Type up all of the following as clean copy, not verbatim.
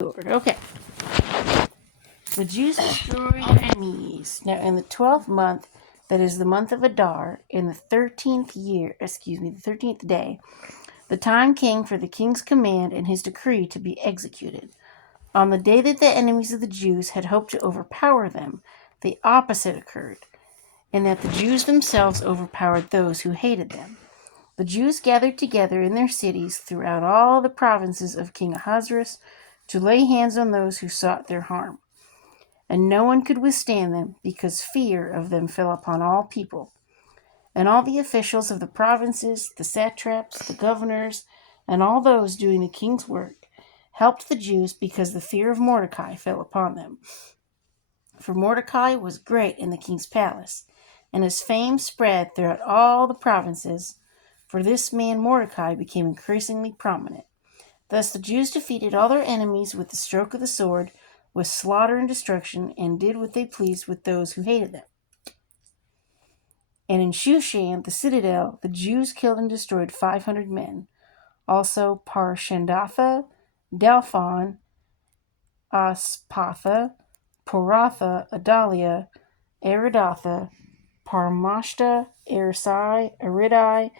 Okay. The Jews destroyed enemies. Now, in the 12th month, that is the month of Adar, in the 13th day, the time came for the king's command and his decree to be executed. On the day that the enemies of the Jews had hoped to overpower them, the opposite occurred, in that the Jews themselves overpowered those who hated them. The Jews gathered together in their cities throughout all the provinces of King Ahasuerus to lay hands on those who sought their harm. And no one could withstand them, because fear of them fell upon all people. And all the officials of the provinces, the satraps, the governors, and all those doing the king's work, helped the Jews because the fear of Mordecai fell upon them. For Mordecai was great in the king's palace, and his fame spread throughout all the provinces. For this man Mordecai became increasingly prominent. Thus the Jews defeated all their enemies with the stroke of the sword, with slaughter and destruction, and did what they pleased with those who hated them. And in Shushan, the citadel, the Jews killed and destroyed 500 men. Also Parshandatha, Dalphon, Aspatha, Poratha, Adalia, Aridatha, Parmashta, Ersai, Aridai,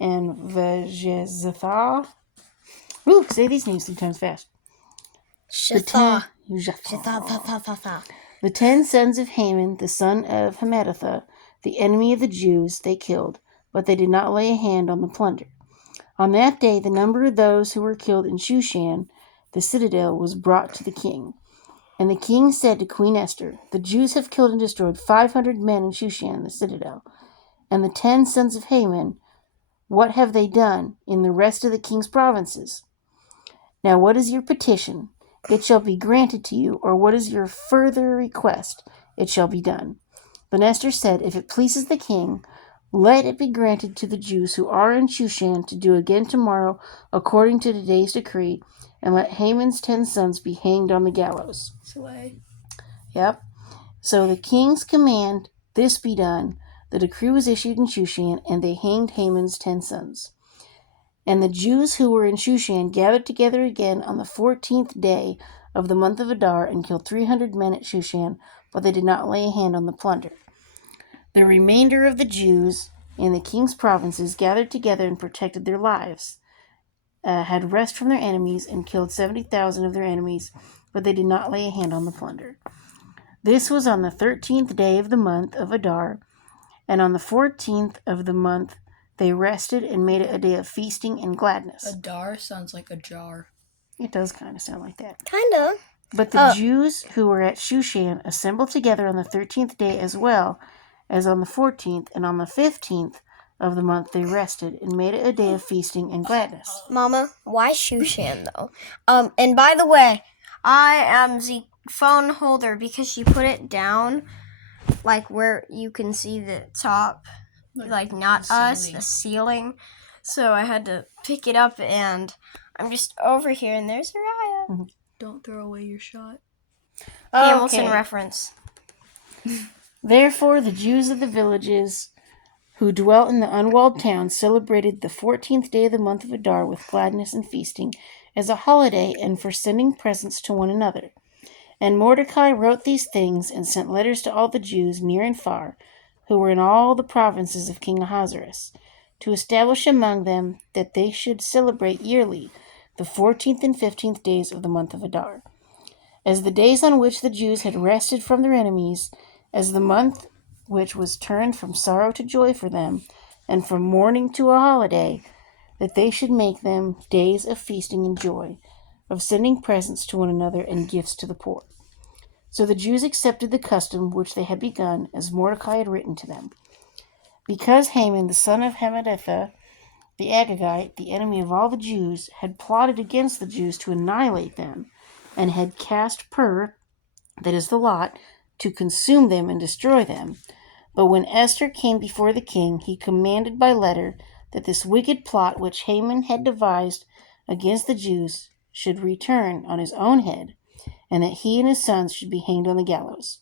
and Vejezatha. Ooh, say these names 3 times fast. Shatha. The 10 sons of Haman, the son of Hammedatha, the enemy of the Jews, they killed, but they did not lay a hand on the plunder. On that day, the number of those who were killed in Shushan, the citadel, was brought to the king. And the king said to Queen Esther, "The Jews have killed and destroyed 500 men in Shushan, the citadel. And the 10 sons of Haman, what have they done in the rest of the king's provinces? Now what is your petition? It shall be granted to you, or what is your further request? It shall be done." Then Esther said, "If it pleases the king, let it be granted to the Jews who are in Shushan to do again tomorrow according to today's decree, and let Haman's 10 sons be hanged on the gallows." Slay. Yep. So the king's command, this be done. The decree was issued in Shushan, and they hanged Haman's 10 sons. And the Jews who were in Shushan gathered together again on the 14th day of the month of Adar and killed 300 men at Shushan, but they did not lay a hand on the plunder. The remainder of the Jews in the king's provinces gathered together and protected their lives, had rest from their enemies, and killed 70,000 of their enemies, but they did not lay a hand on the plunder. This was on the 13th day of the month of Adar, and on the 14th of the month they rested and made it a day of feasting and gladness. Adar sounds like a jar. It does kind of sound like that. Kinda. But the Jews who were at Shushan assembled together on the 13th day as well as on the 14th, and on the 15th of the month they rested and made it a day of feasting and gladness. Mama, why Shushan though? And by the way, I am the phone holder because she put it down, like where you can see the top, like not the us, ceiling. the ceiling. So I had to pick it up, and I'm just over here, and there's Araya. Don't throw away your shot. Hamilton Okay. reference. Therefore the Jews of the villages who dwelt in the unwalled towns celebrated the 14th day of the month of Adar with gladness and feasting as a holiday, and for sending presents to one another. And Mordecai wrote these things and sent letters to all the Jews near and far, who were in all the provinces of King Ahasuerus, to establish among them that they should celebrate yearly the 14th and 15th days of the month of Adar, as the days on which the Jews had rested from their enemies, as the month which was turned from sorrow to joy for them, and from mourning to a holiday, that they should make them days of feasting and joy, of sending presents to one another and gifts to the poor. So the Jews accepted the custom which they had begun, as Mordecai had written to them. Because Haman, the son of Hammedatha, the Agagite, the enemy of all the Jews, had plotted against the Jews to annihilate them, and had cast Pur, that is the lot, to consume them and destroy them. But when Esther came before the king, he commanded by letter that this wicked plot which Haman had devised against the Jews should return on his own head, and that he and his sons should be hanged on the gallows.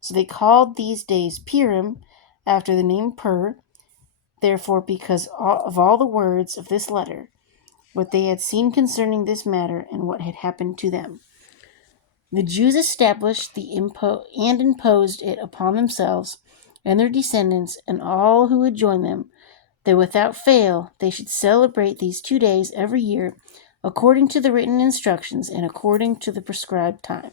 So they called these days Purim, after the name Pur, therefore because of all the words of this letter, what they had seen concerning this matter, and what had happened to them. The Jews established and imposed it upon themselves and their descendants and all who would join them, that without fail they should celebrate these 2 days every year according to the written instructions and according to the prescribed time.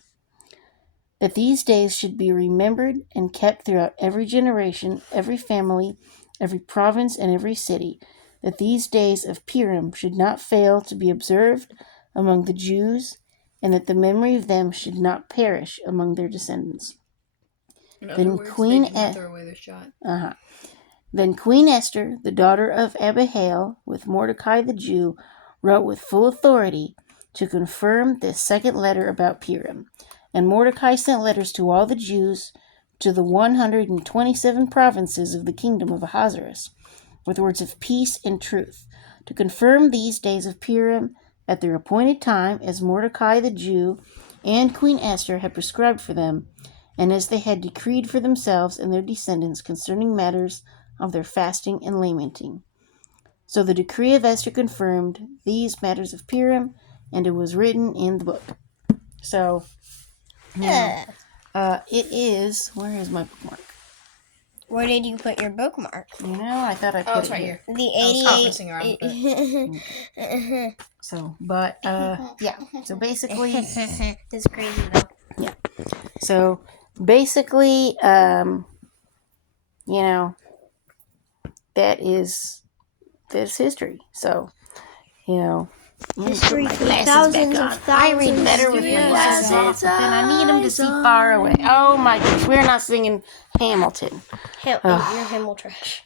That these days should be remembered and kept throughout every generation, every family, every province, and every city. That these days of Purim should not fail to be observed among the Jews, and that the memory of them should not perish among their descendants. In other Then words, Queen they did not throw away their shot. Then Queen Esther, the daughter of Abihail, with Mordecai the Jew, wrote with full authority to confirm this second letter about Purim. And Mordecai sent letters to all the Jews, to the 127 provinces of the kingdom of Ahasuerus, with words of peace and truth, to confirm these days of Purim at their appointed time, as Mordecai the Jew and Queen Esther had prescribed for them, and as they had decreed for themselves and their descendants concerning matters of their fasting and lamenting. So the decree of Esther confirmed these matters of Purim, and it was written in the book. So, now, it is, where is my bookmark? Where did you put your bookmark? You know, I thought I put it's it right here. here. The I was messing around with So, but, yeah. So basically, It's crazy though. So basically, you know, that's history. So, you know, History put for my glasses thousands back of on. I read thousands better of with my years. glasses off, but then I need them to see far away. Oh my gosh, we're not singing Hamilton. You're Himmel trash.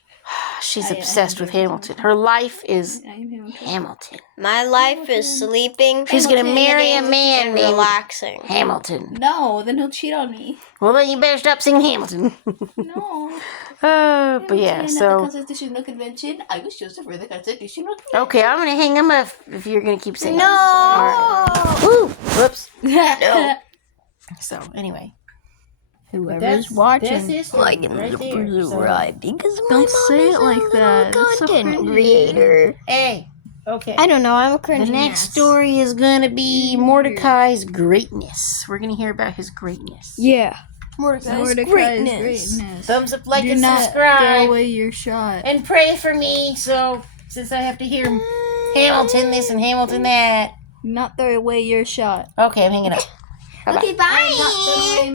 She's obsessed with Hamilton. Her life is I am Hamilton. Hamilton. My life is sleeping. She's gonna marry a man and named relaxing. Hamilton. No, then he'll cheat on me. Well, then you better stop singing Hamilton. No. But yeah, The so Constitutional Convention. I was chosen for the Constitutional Convention. okay, I'm gonna hang him up if you're gonna keep singing. No. Alright. Woo! Whoops. No. So anyway, Whoever's watching, like and subscribe because my Don't mom say is it like a little that. It's so content crazy. creator. Hey, okay. I don't know. I'm a The cringy next ass. story is gonna be Mordecai's greatness. We're gonna hear about his greatness. Yeah. Mordecai's greatness. Thumbs up, like, Do and not throw subscribe, away your shot. and pray for me. So since I have to hear Hamilton this and Hamilton that, Do not throw away your shot. okay, I'm hanging up. Bye-bye. Okay, bye.